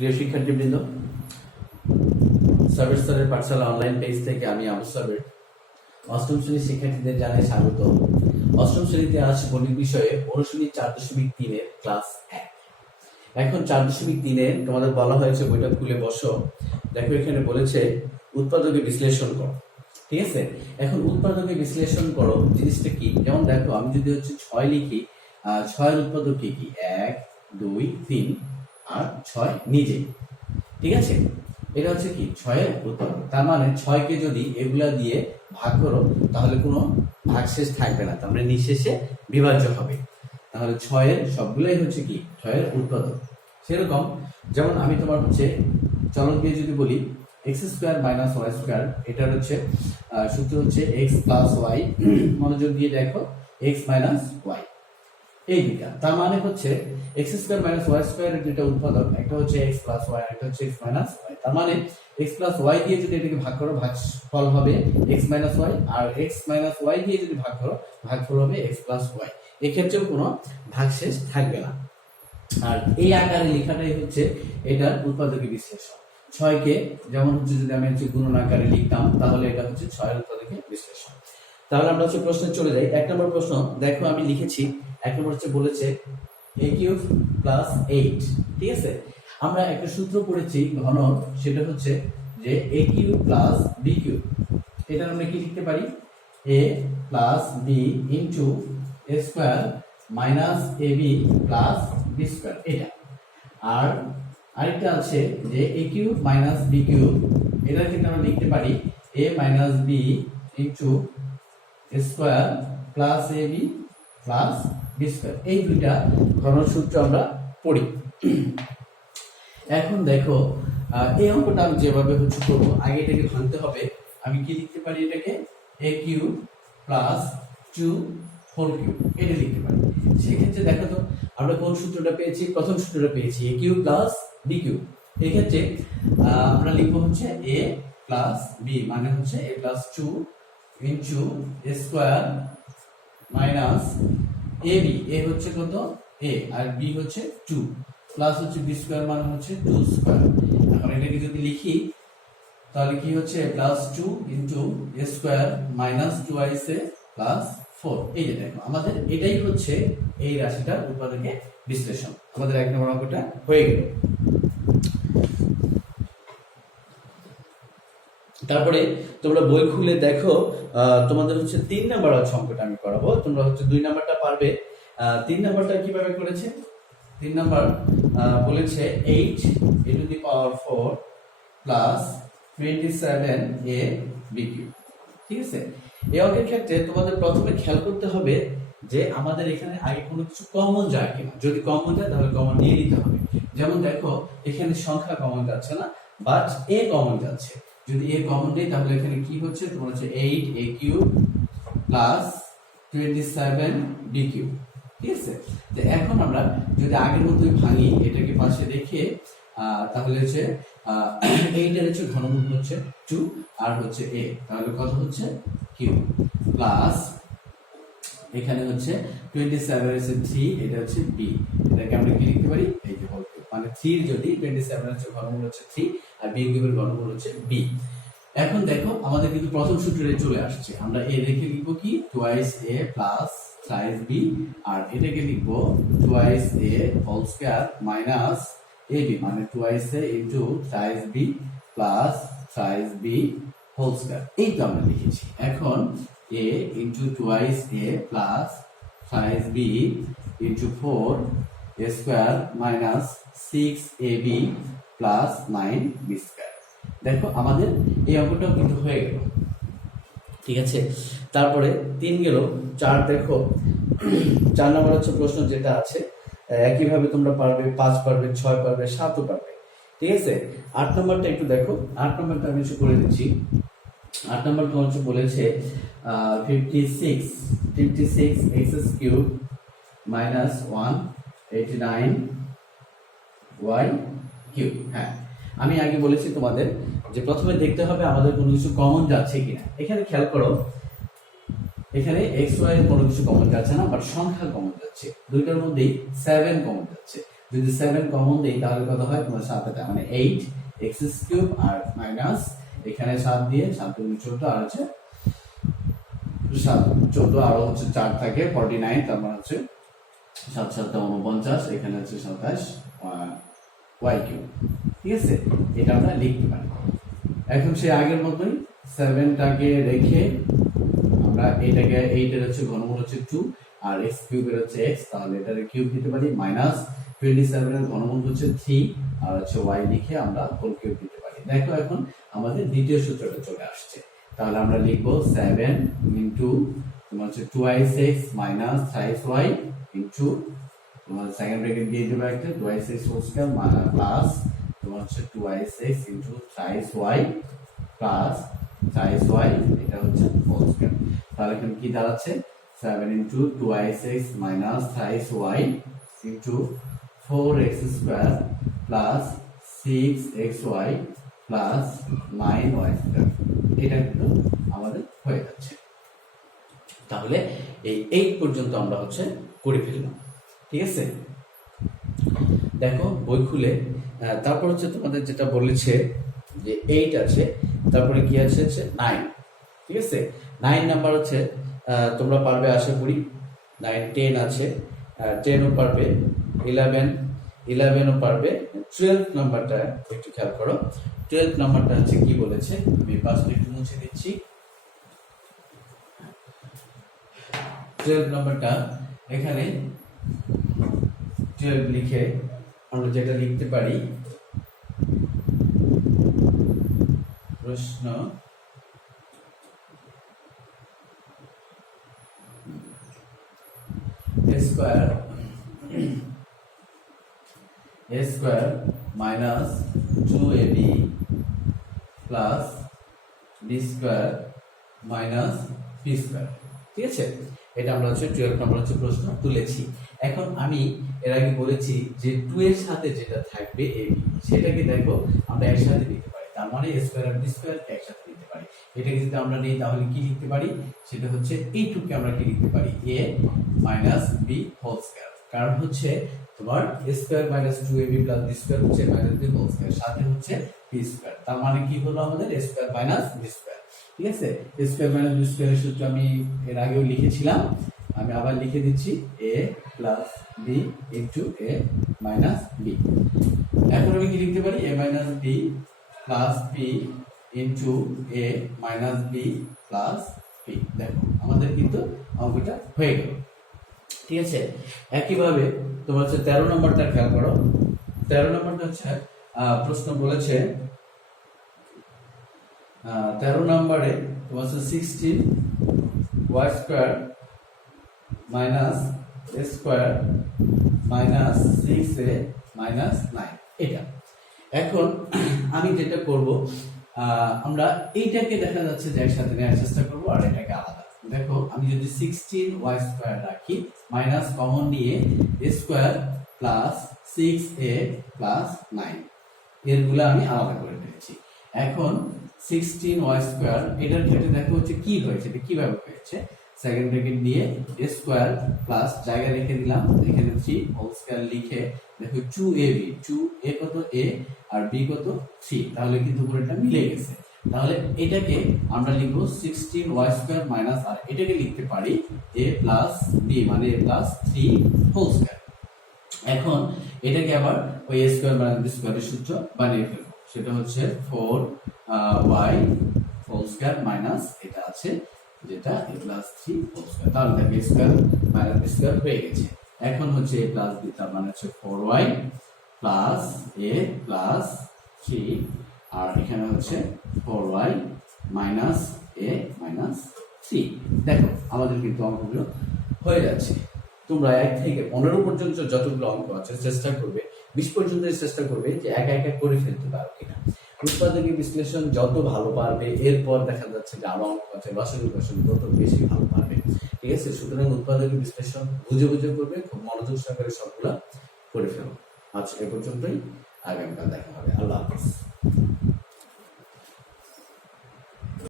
প্রিয় শিক্ষার্থীবৃন্দ, সাবের স্যারের পাঠশালা অনলাইন পেজ থেকে আমি আবু সাবের অষ্টম শ্রেণীর শিক্ষার্থীদের জানাই স্বাগত। অষ্টম শ্রেণীতে আজ গণিত বিষয়ে অনুশীলনী 4.3 ক্লাস 1। এখন 4.3 তোমাদের বলা হয়েছে বইটা খুলে বসো। দেখো এখানে বলেছে উৎপাদকে বিশ্লেষণ করো। ঠিক আছে, এখন উৎপাদকে বিশ্লেষণ করো জিনিসটা কি? যেমন দেখো, আমি যদি হচ্ছে 6 লিখি, 6 এর উৎপাদক কি কি? 1 2 3 আর 6 নিজেই। ঠিক আছে, এটা হচ্ছে কি 6 এর উৎপাদক। তার মানে 6 কে যদি এগুলা দিয়ে ভাগ করো তাহলে কোনো ভাগশেষ থাকবে না, তার মানে নিঃশেষে বিভাজ্য হবে। তাহলে 6 এর সবগুলাই হচ্ছে কি 6 এর উৎপাদক। সেরকম যেমন আমি তোমার হচ্ছে চলক দিয়ে যদি বলি x² - y², এটার হচ্ছে সূত্র হচ্ছে x + y। মনোযোগ দিয়ে দেখো, x - y এই দুইটা, তার মানে হচ্ছে x² - y² এর দুইটা উৎপাদক, একটা হচ্ছে x + y, একটা হচ্ছে x - y। তার মানে x + y দিয়ে যদি এটাকে ভাগ করো, ভাগফল হবে x - y, আর x - y দিয়ে যদি ভাগ করো, ভাগফল হবে x + y। এক্ষেত্রেও কোনো ভাগশেষ থাকবে না। আর এই আকারে লেখাটাই হচ্ছে এটার উৎপাদকে বিশ্লেষণ। 6 কে যেমন হচ্ছে যদি আমি হচ্ছে গুণন আকারে লিখতাম তাহলে এটা হচ্ছে 6 এর উৎপাদকে বিশ্লেষণ। তাহলে আমরা হচ্ছে প্রশ্নে চলে যাই। 1 নম্বর প্রশ্ন দেখো, আমি লিখেছি 1 নম্বর হচ্ছে বলেছে a³ + 8। ঠিক আছে, আমরা একটা সূত্র পড়েছি ঘনক, সেটা হচ্ছে যে a³ + b³। এটা আমরা কি লিখতে পারি? a + b * a² - ab + b²। এটা আর আরেকটা আছে যে a³ - b³, এটা কিন্তু আমরা লিখতে পারি a - b * square plus ab plus B square. এই দুইটা ঘনক সূত্র আমরা পড়ি। এখন দেখো এই অঙ্কটা আমি যেভাবে হচ্ছে করবো, আগে এটাকে ভাঙতে হবে। আমি কি লিখতে পারি? এটাকে a³ + 2 হোল কিউব এটা লিখতে পারি। সেক্ষেত্রে দেখো তো আমরা কোন সূত্রটা পেয়েছি? প্রথম সূত্রটা পেয়েছি a³ + b³। এক্ষেত্রে আমরা লিখবো হচ্ছে a + b, মানে হচ্ছে a + 2 square minus ab। a হচ্ছে কত? a, আর b হচ্ছে 2, প্লাস হচ্ছে b স্কয়ার, মানে হচ্ছে 2 স্কয়ার। এখন এটাকে যদি লিখি তাহলে কি হচ্ছে? +2 স্কয়ার মাইনাস 2a প্লাস 4। এই যে দেখো, আমাদের এটাই হচ্ছে এই রাশিটার উৎপাদকে বিশ্লেষণ। আমাদের 1 নম্বর অঙ্কটা হয়ে গেল। তারপরে তোমরা বই খুলে দেখো, তোমাদের হচ্ছে 3 নাম্বার অঙ্কটা আমি করাবো। তোমরা হচ্ছে 2 নাম্বারটা পারবে। 3 নাম্বারটা কিভাবে করেছে? 3 নাম্বার বলেছে 8a⁴ প্লাস 27ab³। ঠিক আছে, এই অঙ্কের ক্ষেত্রে তোমাদের প্রথমে খেয়াল করতে হবে যে আমাদের এখানে আগে কোনো কিছু কমন যায় কিনা। যদি কমন যায় তাহলে কমন নিয়ে নিতে হবে। যেমন দেখো এখানে সংখ্যা কমন যাচ্ছে না, বাট এ কমন যাচ্ছে। যদি এ কমন নেই তাহলে এখানে কি হচ্ছে? তোমার হচ্ছে 8a³ প্লাস 27b³। ঠিক আছে, তো এখন আমরা যদি আগের মতোই ভাঙি, এটাকে পাশে রেখে তাহলে হচ্ছে 8 এর হচ্ছে ঘনমূল হচ্ছে 2 আর হচ্ছে a, তাহলে কত হচ্ছে? কিউ প্লাস এখানে হচ্ছে 27 এর হচ্ছে 3, এটা হচ্ছে b। এটাকে আমরা কি লিখতে পারি? এই যে হোল কিউব, মানে 3 যদি 27 এর হচ্ছে ঘনমূল হচ্ছে 3 আর b কিউবের ঘনমূল হচ্ছে b। এখন দেখো আমাদের কিন্তু প্রথম সূত্রে চলে আসছে। আমরা a রেখে লিখবো কি? Twice a plus thrice b, আর এটাকে লিখবো twice a whole square minus ab, মানে twice a into thrice b plus thrice b whole square. এই তো আমরা লিখেছি। এখন a into twice a plus thrice b into 4 square minus 6ab plus 9b square. দেখো আমাদের এই অঙ্কটাও কিন্তু হয়ে গেল। ঠিক আছে, তারপরে 3 গেল, 4 দেখো 4 নম্বর হচ্ছে প্রশ্ন যেটা আছে, একইভাবে তোমরা পারবে, 5 পারবে, 6 পারবে, 7ও পারবে। ঠিক আছে, 8 নম্বরটা একটু দেখো। 8 নম্বরটা আমি একটু করে দিচ্ছি। 8 নম্বরটা হচ্ছে বলেছে 56x³ মাইনাস 189y³। হ্যাঁ, আমি আগে বলেছি তোমাদের যে প্রথমে দেখতে হবে আমাদের কোনো কিছু কমন যাচ্ছে কিনা। এখানে খেয়াল করো, এখানে xy এর কোনো কিছু কমন যাচ্ছে না, বাট সংখ্যা কমন যাচ্ছে। দুইটার মধ্যেই 7 কমন যাচ্ছে। যদি 7 কমন দেই তাহলে কত হয় তোমার 7 মানে 8 এক্স কিউব আর মাইনাস এখানে 7 দিয়ে 7 দুগুণ 14 আর হচ্ছে 7 14 আর হচ্ছে 4 থাকে 49, তার মানে হচ্ছে 7 7 49, এখানে হচ্ছে 27 ওয়াই কিউব। ঠিক আছে, এটা আমরা লিখতে পারি। এখন সে আগের মতোই 7টাকে রেখে আমরা এটাকে 8 এর হচ্ছে ঘনমূল হচ্ছে 2 আর x কিউবের হচ্ছে x, তাহলে এটার কিউব দিতে পারি, মাইনাস 27 এর ঘনমূল হচ্ছে 3 আর হচ্ছে y লিখে আমরা হোল কিউব দিতে পারি। দেখো এখন আমাদের দ্বিতীয় সূত্রটা চলে আসছে, তাহলে আমরা লিখব 7 ইনটু তোমার হচ্ছে 2x মাইনাস 3y ইনটু তোমার সেকেন্ড ব্র্যাকেট দিয়ে দেব একটা 2x হোল স্কয়ার প্লাস তোমার হচ্ছে 2x into 3y plus 3y, এটা হচ্ছে হোল স্কয়ার। তাহলে এখানে কি দাঁড়াচ্ছে 7 into 2x minus 3y into 4x square plus 6xy plus 9y square. এটা কিন্তু আমাদের হয়ে যাচ্ছে। তাহলে এই 8 পর্যন্ত আমরা হচ্ছে করে ফেললাম। ঠিক আছে, দেখো বই খুলে তারপর হচ্ছে তোমাদের যেটা বলেছে যে 8 আছে, তারপরে কি আছে হচ্ছে 9। ঠিক আছে, 9 নাম্বার হচ্ছে তোমরা পারবে আশা করি। 9 10 আছে, 10ও পারবে, 11ও পারবে। 12 নাম্বারটা একটু খেয়াল করো। 12 নাম্বারটা হচ্ছে কি বলেছে, আমি পাশে একটু মুছে দিচ্ছি। 12 নাম্বারটা এখানে 12 লিখে আমরা যেটা লিখতে পারি, প্রশ্ন a square minus 2ab plus b square minus b square। ঠিক আছে, এটা আমরা হচ্ছে 12 নম্বর হচ্ছে প্রশ্ন তুলেছি। এখন আমি এর আগে বলেছি যে 2 এর সাথে যেটা থাকবে ab সেটাকে দেখো আমরা একসাথে দিতে পারি, তার মানে a স্কয়ার আর b স্কয়ার একসাথে দিতে পারি। এটাকে যদি আমরা নেই তাহলে কি লিখতে পারি, সেটা হচ্ছে এইটুকুকে আমরা কি লিখতে পারি a minus b whole square. কারণ হচ্ছে তোমার a square minus 2ab plus b square হচ্ছে মাইনাস b হোল স্কয়ার, সাথে হচ্ছে b স্কয়ার। তার মানে কি হলো আমাদের a square minus b square. ঠিক আছে, a স্কয়ার মাইনাস b স্কয়ারের সূত্র আমি এর আগেও লিখেছিলাম, আমি আবার লিখে দিচ্ছি a plus b into a minus b। এখন আমি কি লিখতে পারি, a minus b plus b into a minus b plus b। দেখো আমাদের কিন্তু অঙ্কটা হয়ে গেল। ঠিক আছে, একইভাবে তোমার হচ্ছে 13 নম্বরটা খেয়াল করো। 13 নম্বরটা হচ্ছে প্রশ্ন বলেছে 13 নম্বরে তোমার হচ্ছে 16y square minus a square minus 6a minus 9 এটা। এখন আমি যেটা করব, আমরা এইটাকে দেখা যাচ্ছে যে একসাথে নেওয়ার চেষ্টা করব আর এটাকে আলাদা। দেখো আমি যদি 16y স্কয়ার রাখি মাইনাস কমন নিয়ে a square plus 6a plus 9 এরগুলো আমি আলাদা করে ফেলেছি। এখন 16y স্কয়ার এটার ক্ষেত্রে দেখো হচ্ছে কি হয়েছে, এটা কিভাবে হয়েছে, সেকেন্ড ব্র্যাকেট দিয়ে a স্কয়ার প্লাস জায়গা রেখে দিলাম এখানে 3 হোল স্কয়ার লিখে দেখো 2ab, 2a কত a আর b কত 3, তাহলে কিন্তু পুরোটা মিলে গেছে। তাহলে এটাকে আমরা লিখব 16y স্কয়ার মাইনাস আর এটাকে লিখতে পারি a প্লাস b মানে a প্লাস 3 হোল স্কয়ার। এখন এটাকে আবার ওই a স্কয়ার মাইনাস b স্কয়ারের সূত্র বানিয়ে ফেলবো, সেটা হচ্ছে 4y হোল স্কয়ার মাইনাস এটা আছে যেটা a প্লাস 3 হোল স্কয়ার। তাহলে দেখো a square minus b square হয়ে গেছে। এখন হচ্ছে a প্লাস b তার মানে হচ্ছে 4y প্লাস a প্লাস 3 আর এখানে হচ্ছে 4y মাইনাস a মাইনাস 3। দেখো আমাদের কিন্তু অঙ্কগুলো হয়ে যাচ্ছে। তোমরা 1 থেকে 15 পর্যন্ত যতগুলো অঙ্ক আছে চেষ্টা করবে, 20 পর্যন্ত চেষ্টা করবে যে একা একা করে ফেলতে পারো কিনা। উৎপাদকি বিশ্লেষণ যত ভালো পারবে এরপর দেখা যাচ্ছে যে আরো অঙ্ক আছে লসাগু তত বেশি ভালো পারবে। ঠিক আছে, সুতরাং উৎপাদকি বিশ্লেষণ বুঝে বুঝে করবে, খুব মনোযোগ সহকারে সবগুলা করে ফেলো। আজ এ পর্যন্তই, আগামীকাল দেখা হবে। আল্লাহ হাফেজ।